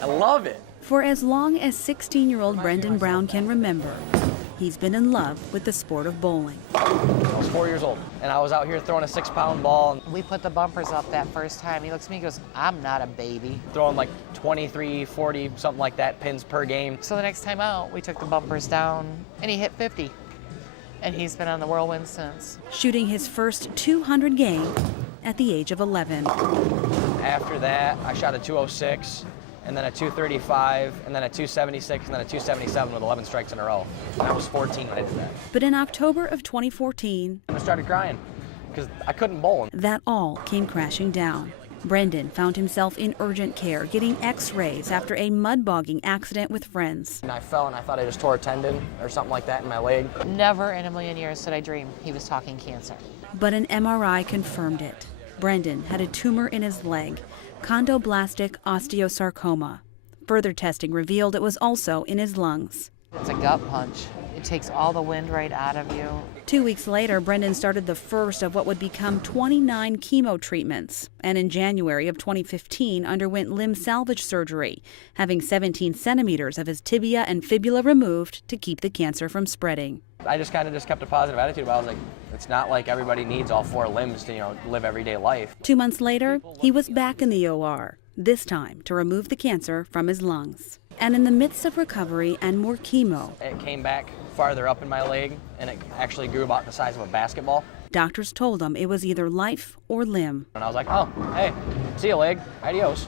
I love it. For as long as 16-year-old Brendan Brown can remember, he's been in love with the sport of bowling. I was 4 years old, and I was out here throwing a 6-pound ball. We put the bumpers up that first time. He looks at me and goes, I'm not a baby. Throwing like 23, 40, something like that, pins per game. So the next time out, we took the bumpers down, and he hit 50. And he's been on the whirlwind since. Shooting his first 200 game at the age of 11. After that, I shot a 206, and then a 235, and then a 276, and then a 277 with 11 strikes in a row. And I was 14 when I did that. But in October of 2014, I started crying because I couldn't bowl. That all came crashing down. Brendan found himself in urgent care, getting x-rays after a mud bogging accident with friends. And I fell and I thought I just tore a tendon or something like that in my leg. Never in a million years did I dream he was talking cancer. But an MRI confirmed it. Brendan had a tumor in his leg, chondroblastic osteosarcoma. Further testing revealed it was also in his lungs. It's a gut punch. It takes all the wind right out of you. 2 weeks later, Brendan started the first of what would become 29 chemo treatments, and in January of 2015 underwent limb salvage surgery, having 17 centimeters of his tibia and fibula removed to keep the cancer from spreading. I just kind of kept a positive attitude about it. I was like, it's not like everybody needs all 4 limbs to, live everyday life. 2 months later, he was back in the OR, this time to remove the cancer from his lungs. And in the midst of recovery and more chemo, it came back farther up in my leg, and it actually grew about the size of a basketball. Doctors told him it was either life or limb. And I was like, oh, hey, see you, leg. Adios.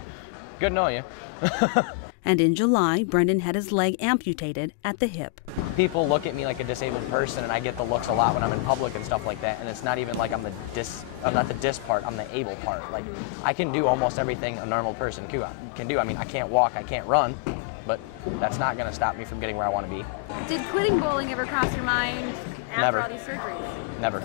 Good knowing you. And in July, Brendan had his leg amputated at the hip. People look at me like a disabled person, and I get the looks a lot when I'm in public and stuff like that. And it's not even like I'm not the dis part, I'm the able part. Like, I can do almost everything a normal person can do. I mean, I can't walk, I can't run, but that's not going to stop me from getting where I want to be. Did quitting bowling ever cross your mind after Never. all these surgeries? Never.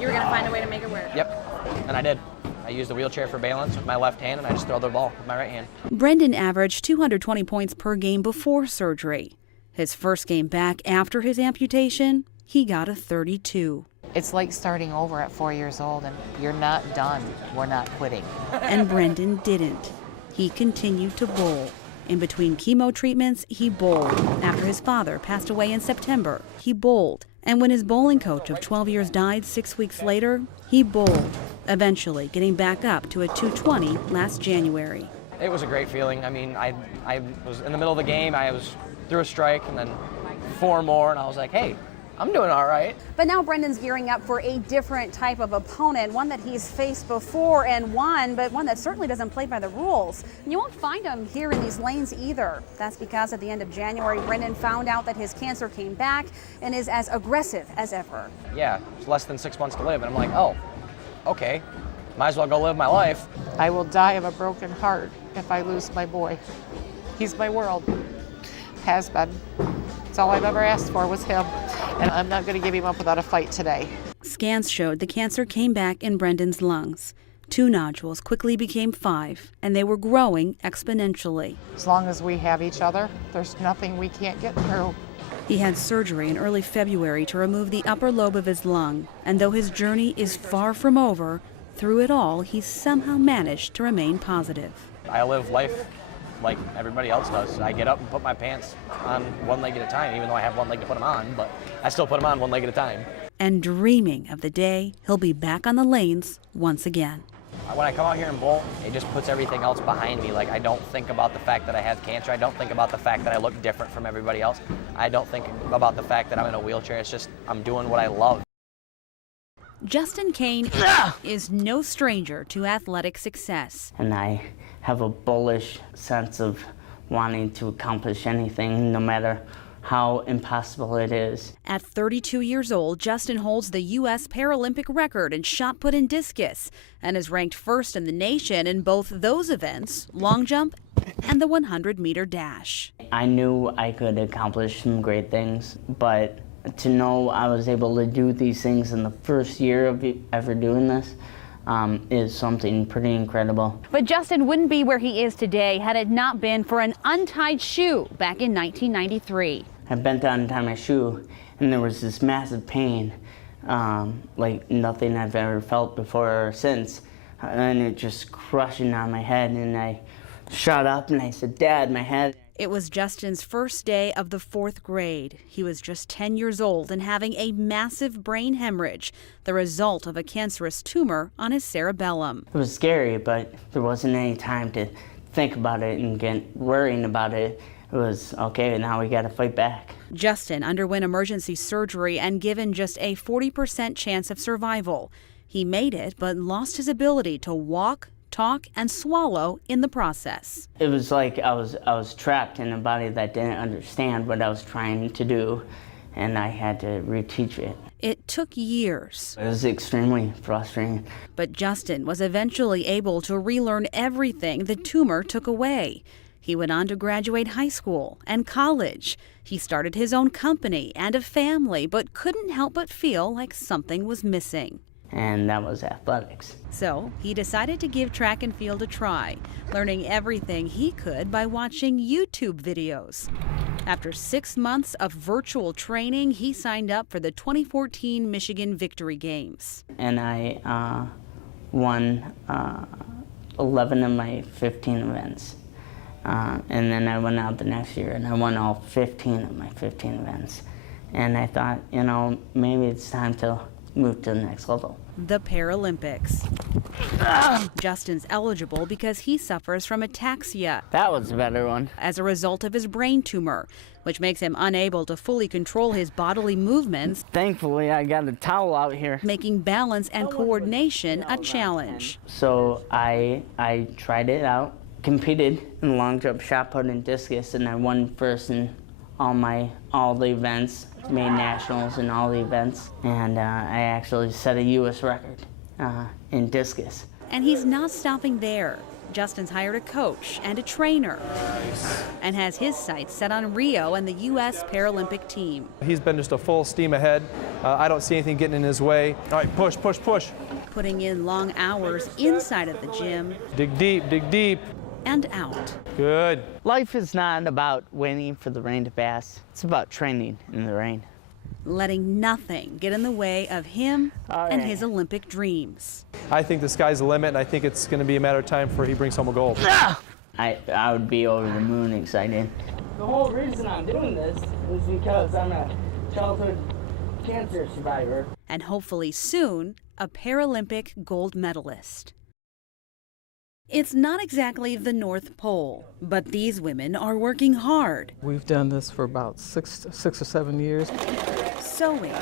You were going to find a way to make it work? Yep, and I did. I used the wheelchair for balance with my left hand, and I just throw the ball with my right hand. Brendan averaged 220 points per game before surgery. His first game back after his amputation, he got a 32. It's like starting over at 4 years old, and you're not done. We're not quitting. And Brendan didn't. He continued to bowl. In between chemo treatments, he bowled. After his father passed away in September, he bowled. And when his bowling coach of 12 years died 6 weeks later, he bowled, eventually getting back up to a 220 last January. It was a great feeling. I mean, I was in the middle of the game, I was through a strike, and then 4 more, and I was like, hey, I'm doing all right. But now Brendan's gearing up for a different type of opponent, one that he's faced before and won, but one that certainly doesn't play by the rules. And you won't find him here in these lanes either. That's because at the end of January, Brendan found out that his cancer came back and is as aggressive as ever. Yeah, it's less than 6 months to live, and I'm like, oh, okay, might as well go live my life. I will die of a broken heart if I lose my boy. He's my world. Has been. That's all I've ever asked for was him, and I'm not going to give him up without a fight today. Scans showed the cancer came back in Brendan's lungs. 2 nodules quickly became 5, and they were growing exponentially. As long as we have each other, there's nothing we can't get through. He had surgery in early February to remove the upper lobe of his lung, and though his journey is far from over, through it all, he's somehow managed to remain positive. I live life like everybody else does. I get up and put my pants on one leg at a time, even though I have one leg to put them on, but I still put them on one leg at a time. And dreaming of the day he'll be back on the lanes once again. When I come out here and bowl, it just puts everything else behind me. Like, I don't think about the fact that I have cancer. I don't think about the fact that I look different from everybody else. I don't think about the fact that I'm in a wheelchair. It's just, I'm doing what I love. Justin Kane is no stranger to athletic success. And I have a bullish sense of wanting to accomplish anything, no matter how impossible it is. At 32 years old, Justin holds the U.S. Paralympic record in shot put and discus and is ranked first in the nation in both those events, long jump and the 100-meter dash. I knew I could accomplish some great things, but to know I was able to do these things in the first year of ever doing this is something pretty incredible. But Justin wouldn't be where he is today had it not been for an untied shoe back in 1993. I bent down to tie my shoe, and there was this massive pain, like nothing I've ever felt before or since, and it just crushing on my head, and I shot up and I said, "Dad, my head." It was Justin's first day of the 4th grade. He was just 10 years old and having a massive brain hemorrhage, the result of a cancerous tumor on his cerebellum. It was scary, but there wasn't any time to think about it and get worrying about it. It was, okay, now we got to fight back. Justin underwent emergency surgery and given just a 40% chance of survival. He made it, but lost his ability to walk, talk, and swallow in the process. It was like I was trapped in a body that didn't understand what I was trying to do, and I had to reteach it. It took years. It was extremely frustrating. But Justin was eventually able to relearn everything the tumor took away. He went on to graduate high school and college. He started his own company and a family, but couldn't help but feel like something was missing. And that was athletics. So he decided to give track and field a try, learning everything he could by watching YouTube videos. After 6 months of virtual training, he signed up for the 2014 Michigan Victory Games. And I won 11 of my 15 events. And then I went out the next year and I won all 15 of my 15 events. And I thought, you know, maybe it's time to move to the next level. The Paralympics. Justin's eligible because he suffers from ataxia That was a better one. as a result of his brain tumor, which makes him unable to fully control his bodily movements, Thankfully, I got a towel out here. making balance and coordination a challenge. So I tried it out, competed in long jump, shot put, and discus, and I won first in all the events, made nationals in all the events, and I actually set a U.S. record in discus. And he's not stopping there. Justin's hired a coach and a trainer and has his sights set on Rio and the U.S. Paralympic team. He's been just a full steam ahead. I don't see anything getting in his way. All right, push, push, push. Putting in long hours inside of the gym Dig deep, dig deep. and out. Good. Life is not about waiting for the rain to pass. It's about training in the rain. Letting nothing get in the way of him and right. his Olympic dreams. I think the sky's the limit, and I think it's going to be a matter of time before he brings home a gold. I would be over the moon excited. The whole reason I'm doing this is because I'm a childhood cancer survivor. And hopefully soon, a Paralympic gold medalist. It's not exactly the North Pole, but these women are working hard. We've done this for about six or 7 years. Sewing,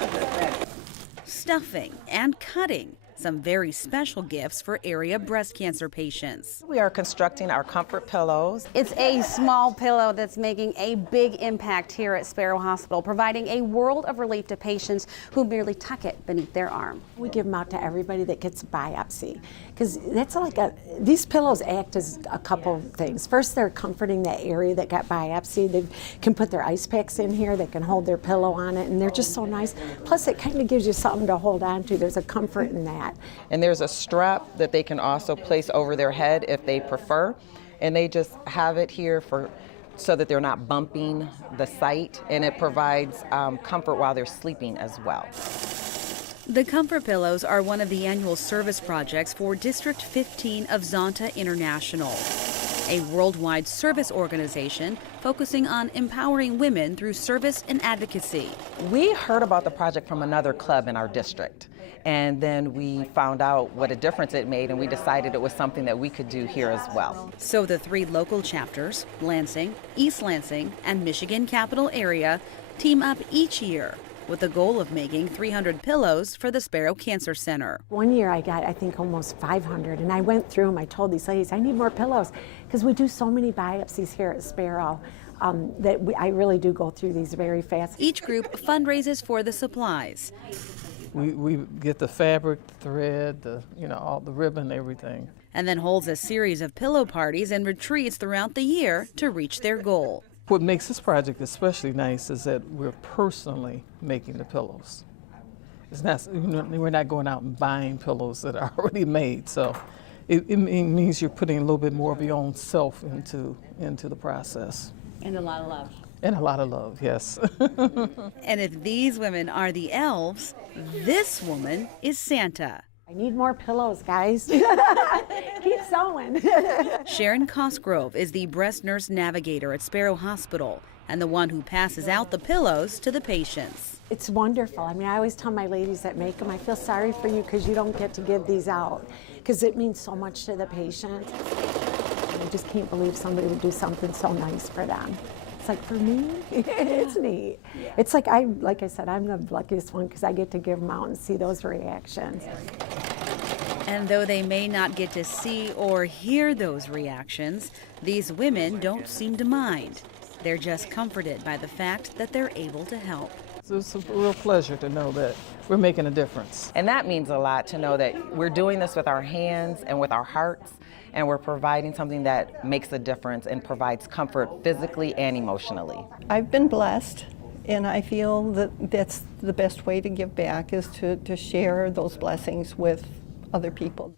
stuffing, and cutting some very special gifts for area breast cancer patients. We are constructing our comfort pillows. It's a small pillow that's making a big impact here at Sparrow Hospital, providing a world of relief to patients who merely tuck it beneath their arm. We give them out to everybody that gets a biopsy, because that's like these pillows act as a couple of things. First, they're comforting that area that got biopsied. They can put their ice packs in here, they can hold their pillow on it, and they're just so nice. Plus, it kind of gives you something to hold on to. There's a comfort in that. And there's a strap that they can also place over their head if they prefer. And they just have it here so that they're not bumping the site, and it provides comfort while they're sleeping as well. The comfort pillows are one of the annual service projects for District 15 of Zonta International, a worldwide service organization focusing on empowering women through service and advocacy. We heard about the project from another club in our district, and then we found out what a difference it made, and we decided it was something that we could do here as well. So the 3 local chapters, Lansing, East Lansing, and Michigan Capital Area, team up each year with the goal of making 300 pillows for the Sparrow Cancer Center. One year I got, I think, almost 500, and I went through them. I told these ladies, I need more pillows, because we do so many biopsies here at Sparrow I really do go through these very fast. Each group fundraises for the supplies. We get the fabric, the thread, all the ribbon, everything. And then holds a series of pillow parties and retreats throughout the year to reach their goal. What makes this project especially nice is that we're personally making the pillows. It's not, we're not going out and buying pillows that are already made. So it means you're putting a little bit more of your own self into the process. And a lot of love. And a lot of love, yes. And if these women are the elves, this woman is Santa. I need more pillows, guys. Keep sewing. Sharon Cosgrove is the breast nurse navigator at Sparrow Hospital and the one who passes out the pillows to the patients. It's wonderful. I mean, I always tell my ladies that make them, I feel sorry for you because you don't get to give these out, because it means so much to the patient. I just can't believe somebody would do something so nice for them. It's like, for me, it's neat. It's like I said, I'm the luckiest one because I get to give them out and see those reactions. And though they may not get to see or hear those reactions, these women don't seem to mind. They're just comforted by the fact that they're able to help. So it's a real pleasure to know that we're making a difference. And that means a lot, to know that we're doing this with our hands and with our hearts, and we're providing something that makes a difference and provides comfort physically and emotionally. I've been blessed, and I feel that that's the best way to give back, is to share those blessings with other people.